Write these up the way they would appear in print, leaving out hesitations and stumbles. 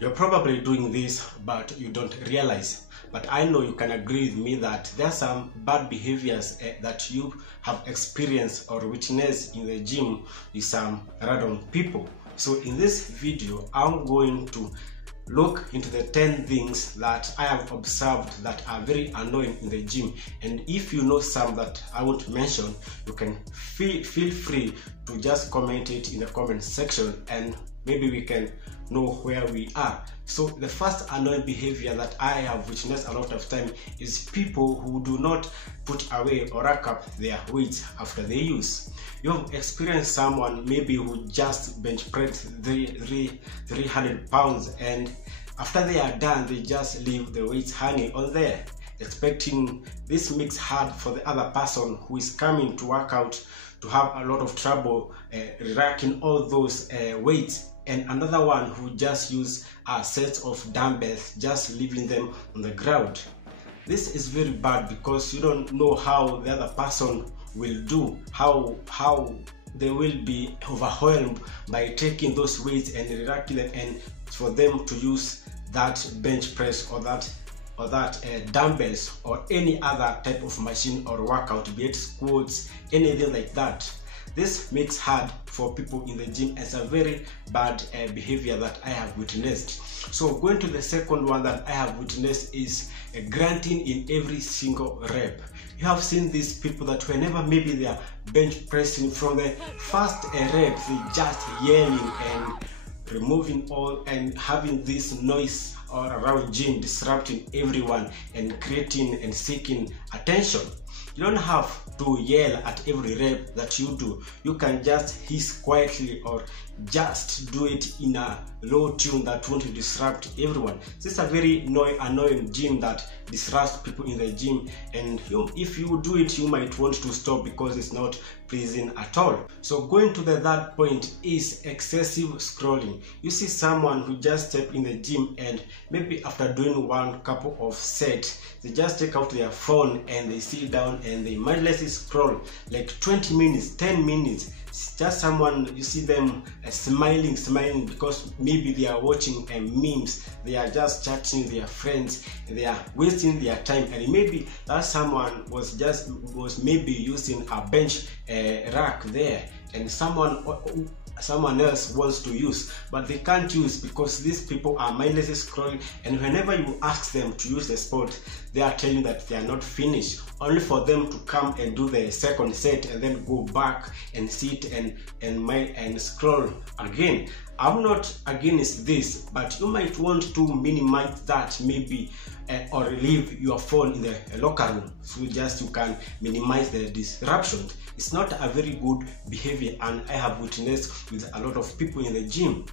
You're probably doing this, but you don't realize. But I know you can agree with me that there are some bad behaviors that you have experienced or witnessed in the gym with some random people. So in this video, I'm going to look into the 10 things that I have observed that are very annoying in the gym. And if you know some that I won't mention, you can feel free to just comment it in the comment section, and maybe we can know where we are. So the first annoying behavior that I have witnessed a lot of time is people who do not put away or rack up their weights after they use. You have experienced someone maybe who just bench press 300 pounds, and after they are done, they just leave the weights hanging on there, expecting this makes hard for the other person who is coming to work out to have a lot of trouble racking all those weights. And another one who just use a set of dumbbells, just leaving them on the ground. This is very bad because you don't know how the other person will do, how they will be overwhelmed by taking those weights and racking them, and for them to use that bench press or that dumbbells or any other type of machine or workout, be it squats, anything like that. This makes hard for people in the gym. It's a very bad behavior that I have witnessed. So going to the second one that I have witnessed is grunting in every single rep. You have seen these people that whenever maybe they are bench pressing, from the first rep, they just yelling and removing all and having this noise all around gym, disrupting everyone and creating and seeking attention. You don't have to yell at every rep that you do. You can just hiss quietly or just do it in a low tune that won't disrupt everyone. This is a very annoying gym that disrupts people in the gym, and if you do it, you might want to stop because it's not pleasing at all. So going to the third point is excessive scrolling. You see someone who just step in the gym, and maybe after doing one couple of sets, they just take out their phone and they sit down and they mindlessly scroll like 20 minutes, 10 minutes. It's just someone, you see them smiling because maybe they are watching memes, they are just chatting with their friends, they are wasting their time, and maybe that someone was maybe using a bench rack there, and someone else wants to use, but they can't use because these people are mindlessly scrolling. And whenever you ask them to use the spot, they are telling that they are not finished, only for them to come and do the second set and then go back and sit and scroll again. I'm not against this, but you might want to minimize that maybe, or leave your phone in the locker room, so just you can minimize the disruption. It's not a very good behavior, and I have witnessed with a lot of people in the gym.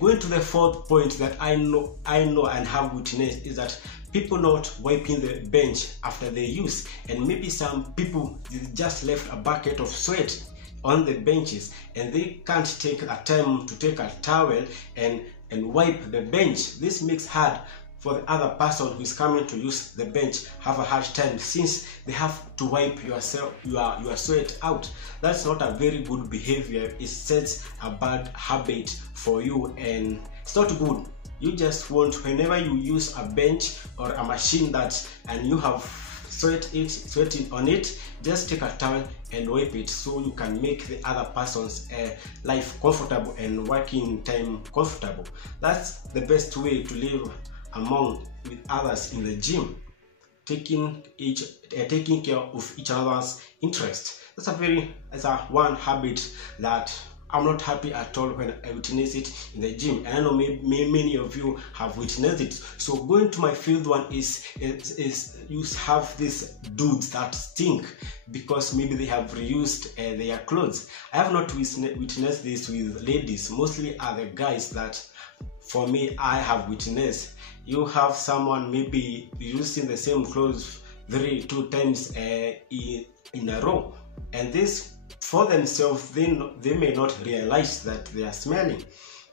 Going to the fourth point that I know and have witnessed is that people not wiping the bench after they use, and maybe some people just left a bucket of sweat on the benches and they can't take a time to take a towel and wipe the bench. This makes hard for the other person who is coming to use the bench have a hard time, since they have to wipe your sweat out. That's not a very good behavior. It sets a bad habit for you, and it's not good. You just want, whenever you use a bench or a machine and you have sweating on it, just take a towel and wipe it, so you can make the other person's life comfortable and working time comfortable. That's the best way to live with others in the gym, taking care of each other's interest. That's one habit that I'm not happy at all when I witness it in the gym, and I know many of you have witnessed it. So going to my fifth one is you have these dudes that stink because maybe they have reused their clothes. I have not witnessed this with ladies, mostly are the guys that, for me, I have witnessed. You have someone maybe using the same clothes 2 times in a row, and this for themselves, they may not realize that they are smelling.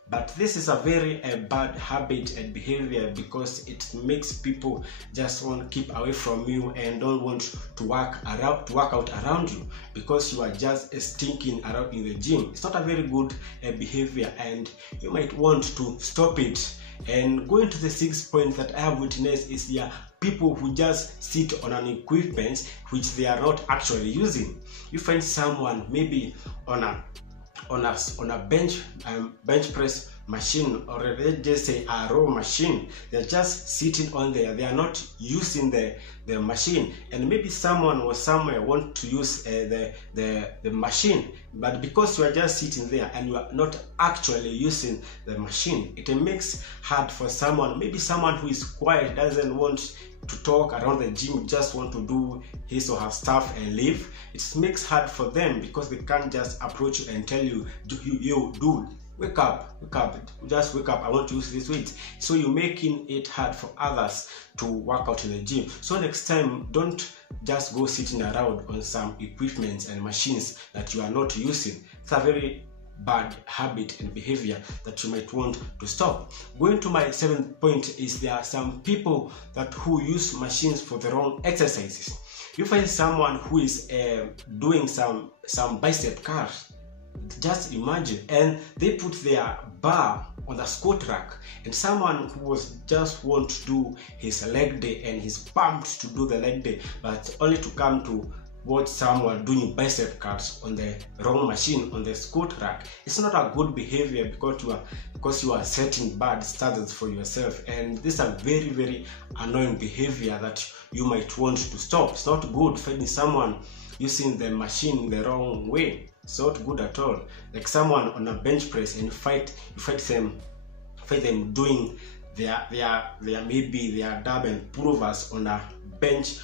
But this is a very bad habit and behavior, because it makes people just want to keep away from you and don't want to work out around you, because you are just stinking around in the gym. It's not a very good behavior, and you might want to stop it. And going to the sixth point that I have witnessed is there are people who just sit on an equipment which they are not actually using. You find someone maybe on a bench press machine, or let's just say a row machine. They're just sitting on there. They are not using the machine. And maybe someone or somewhere want to use the machine, but because you are just sitting there and you are not actually using the machine, it makes hard for someone, maybe someone who is quiet, doesn't want to talk around the gym, just want to do his or her stuff and leave. It makes hard for them, because they can't just approach you and tell you, dude, wake up, just wake up, I want to use this weight. So you're making it hard for others to work out in the gym. So next time, don't just go sitting around on some equipment and machines that you are not using. It's a very bad habit and behavior that you might want to stop. Going to my seventh point is there are some people who use machines for the wrong exercises. You find someone who is doing some bicep curls, just imagine, and they put their bar on the squat rack, and someone who was just want to do his leg day and he's pumped to do the leg day, but only to come to watch someone doing bicep curls on the wrong machine on the squat rack. It's not a good behavior, because you are setting bad standards for yourself, and this is a very, very annoying behavior that you might want to stop. It's not good finding someone using the machine the wrong way. It's not good at all. Like someone on a bench press, and you fight them doing their maybe their dumb and pullovers on a bench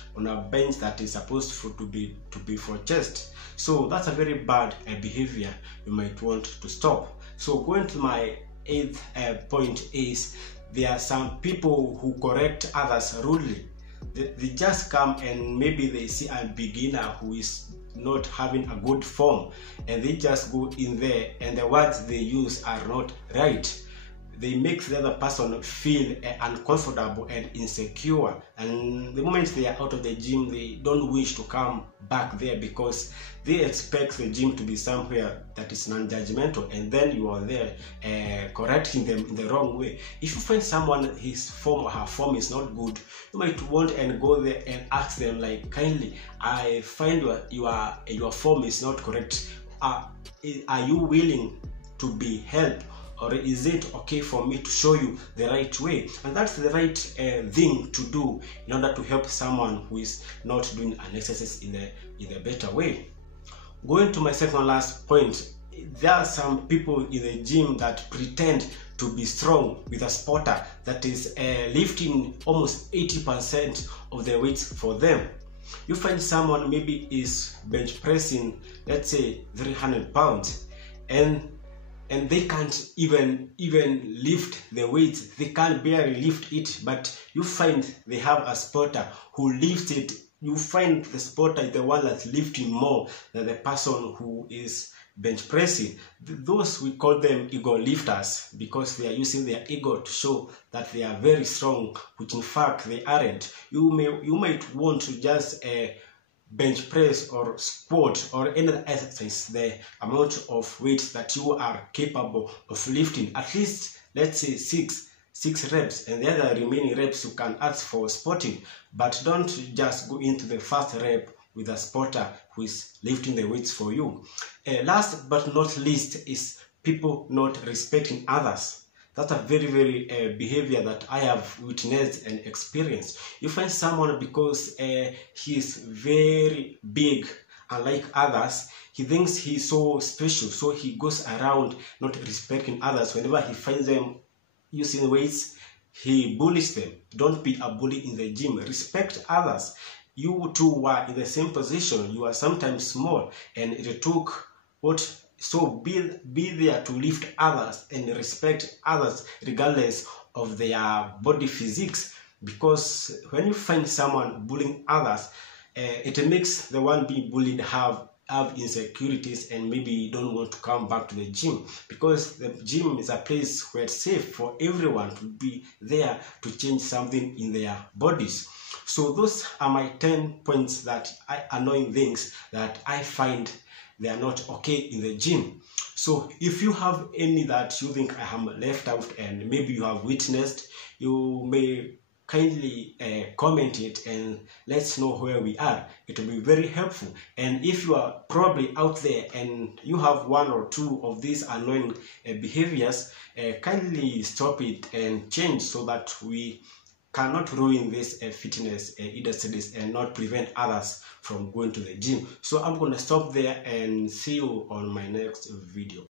that is supposed to be for chest. So that's a very bad behavior you might want to stop. So going to my eighth point is there are some people who correct others rudely. They just come and maybe they see a beginner who is not having a good form, and they just go in there, and the words they use are not right. They make the other person feel uncomfortable and insecure, and the moment they are out of the gym, they don't wish to come back there, because they expect the gym to be somewhere that is non-judgmental, and then you are there correcting them in the wrong way. If you find someone, his form or her form is not good, you might want and go there and ask them, like, kindly, I find your form is not correct. Are you willing to be helped? Or is it okay for me to show you the right way? And that's the right thing to do in order to help someone who is not doing an exercise in a better way. Going to my second last point, there are some people in the gym that pretend to be strong with a spotter that is lifting almost 80% of the weights for them. You find someone maybe is bench pressing, let's say 300 pounds, and they can't even lift the weights. They can't barely lift it, but you find they have a spotter who lifts it. You find the spotter is the one that's lifting more than the person who is bench pressing. Those, we call them ego lifters, because they are using their ego to show that they are very strong, which in fact they aren't. You might want to just bench press or squat or any other exercise the amount of weight that you are capable of lifting, at least let's say six reps, and the other remaining reps you can ask for spotting. But don't just go into the first rep with a spotter who is lifting the weights for you. Last but not least is people not respecting others. That's a very, very behavior that I have witnessed and experienced. You find someone, because he is very big, unlike others, he thinks he's so special, so he goes around not respecting others. Whenever he finds them using weights, he bullies them. Don't be a bully in the gym. Respect others. You two were in the same position. You are sometimes small, and it took what? So be there to lift others and respect others regardless of their body physiques, because when you find someone bullying others, it makes the one being bullied have have insecurities and maybe you don't want to come back to the gym, because the gym is a place where it's safe for everyone to be there to change something in their bodies. So those are my 10 points that annoying things that I find they are not okay in the gym. So if you have any that you think I have left out and maybe you have witnessed, you may kindly comment it and let's know where we are. It will be very helpful. And if you are probably out there and you have one or two of these annoying behaviors, kindly stop it and change so that we cannot ruin this fitness industries and not prevent others from going to the gym. So I'm going to stop there and see you on my next video.